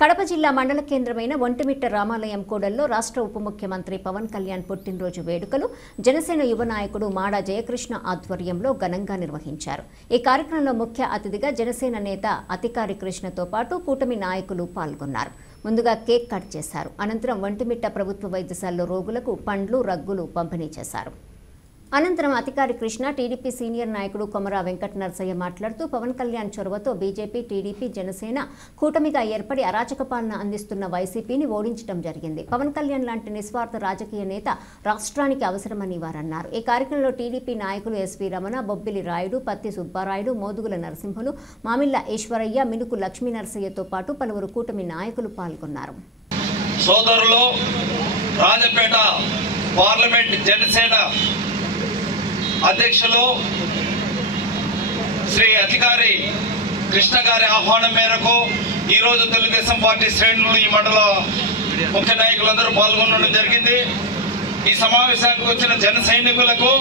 కడప జిల్లా మండల కేంద్రమైన ఒంటిమిట్ట రామాలయం కూడల్లో రాష్ట్ర ఉప ముఖ్యమంత్రి పవన్ కళ్యాణ్ పుట్టినరోజు వేడుకలు జనసేన యువ నాయకుడు మాడా జయకృష్ణ ఆధ్వర్యంలో ఘనంగా నిర్వహించారు. ఈ కార్యక్రమంలో ముఖ్య అతిథిగా జనసేన నేత అతికారి కృష్ణతో పాటు కూటమి నాయకులు పాల్గొన్నారు. ముందుగా కేక్ కట్ చేశారు. అనంతరం ఒంటిమిట్ట ప్రభుత్వ వైద్యశాలలో రోగులకు పండ్లు, రగ్గులు పంపిణీ చేశారు. అనంతరం అతికారి కృష్ణ టీడీపీ సీనియర్ నాయకుడు కొమరా వెంకట నరసయ్య మాట్లాడుతూ పవన్ కళ్యాణ్ చొరవతో బీజేపీ, టీడీపీ, జనసేన కూటమిగా ఏర్పడి అరాచక పాలన అందిస్తున్న వైసీపీని ఓడించడం జరిగింది. పవన్ కళ్యాణ్ లాంటి నిస్వార్థ రాజకీయ నేత రాష్ట్రానికి అవసరమని వారన్నారు. ఈ కార్యక్రమంలో టీడీపీ నాయకులు ఎస్వి రమణ, బొబ్బిలి రాయుడు, పత్తి సుబ్బారాయుడు, మోదుగుల నరసింహులు, మామిళ్ల ఈశ్వరయ్య, మినుకు లక్ష్మీ నరసయ్యతో పాటు పలువురు కూటమి నాయకులు పాల్గొన్నారు. సోదరులు, రాజపేట పార్లమెంట్ జనసేన అధ్యక్షులు శ్రీ అధికారి కృష్ణ గారి ఆహ్వానం మేరకు ఈరోజు తెలుగుదేశం పార్టీ శ్రేణులు ఈ మండల ముఖ్య నాయకులందరూ పాల్గొనడం జరిగింది. ఈ సమావేశానికి వచ్చిన జన సైనికులకు,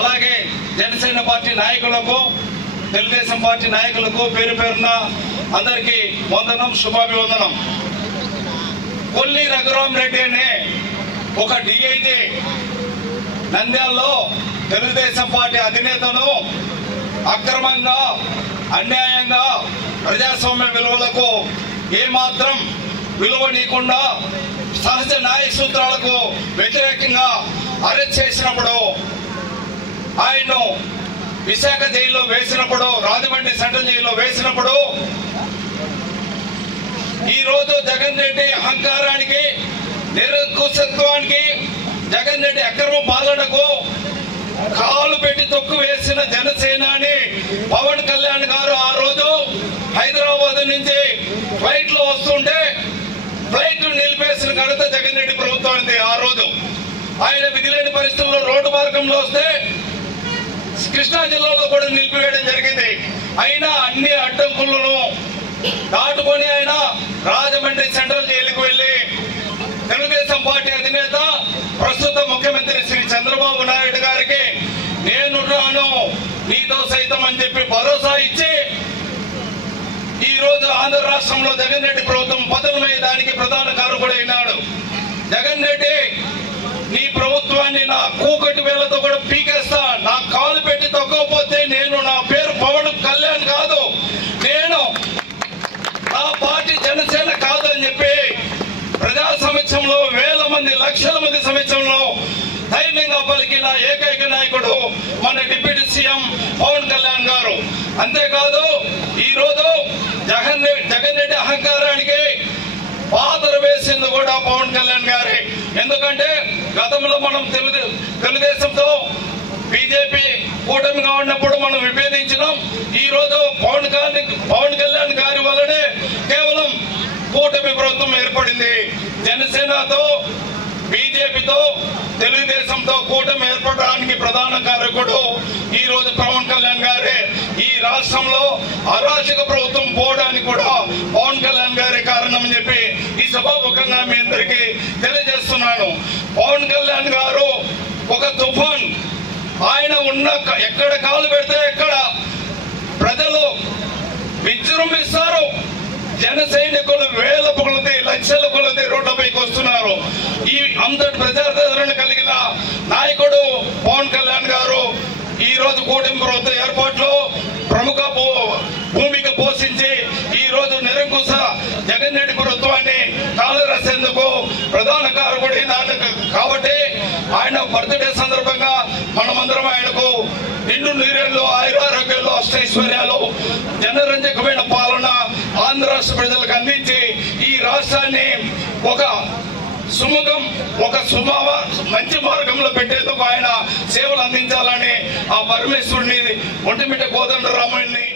అలాగే జనసేన పార్టీ నాయకులకు, తెలుగుదేశం పార్టీ నాయకులకు పేరు పేరున అందరికీ వందనం, శుభాభివందనం. కొల్లి రఘురామరెడ్డి అనే ఒక డిఐజీ నంద్యాలలో తెలుగుదేశం పార్టీ అధినేతను అక్రమంగా, అన్యాయంగా ప్రజాస్వామ్య విలువలకు ఏమాత్రం విలువనీయకుండా సహజ న్యాయ సూత్రాలకు వ్యతిరేకంగా అరెస్ట్ చేసినప్పుడు, ఆయన్ను విశాఖ జైల్లో వేసినప్పుడు, రాజమండ్రి సెంట్రల్ జైల్లో వేసినప్పుడు, ఈరోజు జగన్ రెడ్డి అహంకారానికి, నిరంకుశత్వానికి, జగన్ రెడ్డి అక్రమ పాలనకు కాలు పెట్టి తొక్కు వేసిన జనసేనాని పవన్ కళ్యాణ్ గారు ఆ రోజు హైదరాబాద్ నుంచి ఫ్లైట్ లో వస్తుంటే ఫ్లైట్ నిలిపేసిన ఘనత జగన్ రెడ్డి ప్రభుత్వానికి. ఆ రోజు ఆయన విధిలేని పరిస్థితుల్లో రోడ్డు మార్గంలో వస్తే కృష్ణా జిల్లాలో కూడా నిలిపివేయడం జరిగింది. అయినా అన్ని అడ్డంకులను దాటుకొని ఆయన రాజమండ్రి సెంట్రల్ జైలుకు వెళ్లి తెలుగుదేశం పార్టీ అధినేత, ప్రస్తుత ముఖ్యమంత్రి శ్రీ చంద్రబాబు నాయుడు గారికి నేను రాను, నీతో సైతం అని చెప్పి భరోసా ఇచ్చి ఈ రోజు ఆంధ్ర రాష్ట్రంలో జగన్ రెడ్డి ప్రభుత్వం పతనమయ్యేదానికి ప్రధాన కారకుడు అయినాడు. జగన్ రెడ్డి, నీ ప్రభుత్వాన్ని నా కూకటి వేలతో కూడా పీకేస్తా, నా కాలు పెట్టి తొక్కకపోతే నేను, నా పేరు పవన్ కళ్యాణ్ కాదు, నేను నా పార్టీ జనసేన కాదు అని చెప్పి ప్రజా సమక్షంలో వేల మంది, లక్షల మంది సమక్షంలో ధైర్యంగా పలికిన ఏకైక నాయకుడు మన డిప్యూటీ సీఎం పవన్ కళ్యాణ్ గారు. అంతేకాదు ఈ రోజు జగన్ రెడ్డి అహంకారానికి పాత్ర వేసింది కూడా పవన్ కళ్యాణ్ గారే. ఎందుకంటే గతంలో మనం తెలుగుదేశంతో బీజేపీ కూటమిగా ఉన్నప్పుడు మనం విభేదించినాం. ఈ రోజు పవన్ కళ్యాణ్ గారి వల్లనే కేవలం కూటమి ప్రభుత్వం ఏర్పడింది. జనసేనతో, బీజేపీతో, తెలుగుదేశంతో కూటమి ఏర్పడడానికి ప్రధాన కారకుడు ఈ రోజు పవన్ కళ్యాణ్ గారే. ఈ రాష్ట్రంలో అరాచక ప్రభుత్వం పోవడానికి కూడా పవన్ కళ్యాణ్ గారే కారణం అని చెప్పి ఈ సభాముఖంగా మీ అందరికీ తెలియజేస్తున్నాను. పవన్ కళ్యాణ్ గారు ఒక తుఫాన్. ఆయన ఉన్న ఎక్కడ కాలు పెడితే ఎక్కడ ప్రజలు విజృంభిస్తారు. జన సైనికులు వేల కొలది, లక్షల కొలది రోడ్లపైకి వస్తున్నారు. ఈ అంతటి ప్రజాదరణ కలిగిన నాయకుడు పవన్ కళ్యాణ్ గారు ఈ రోజు కూటమి ప్రభుత్వ ఏర్పాట్లో ప్రముఖ భూమిక పోషించి ఈ రోజు నిరంకుశ జగన్ రెడ్డి ప్రభుత్వాన్ని కాలరాసేందుకు ప్రధాన కారకుడు కాబట్టి ఆయన బర్త్డే సందర్భంగా మనమందరం ఆయనకు నిండు నీరేళ్లు, ఆయురారోగ్యాలు, అష్టైశ్వర్యాలు, జనరంజకమైన పాలన ఆంధ్ర రాష్ట్ర ప్రజలకు అందించి ఈ రాష్ట్రాన్ని ఒక సుముఖం, ఒక మంచి మార్గంలో పెట్టేందుకు ఆయన సేవలు అందించాలని ఆ పరమేశ్వరుని, ఒంటిమిట్ట కోదండరాముడిని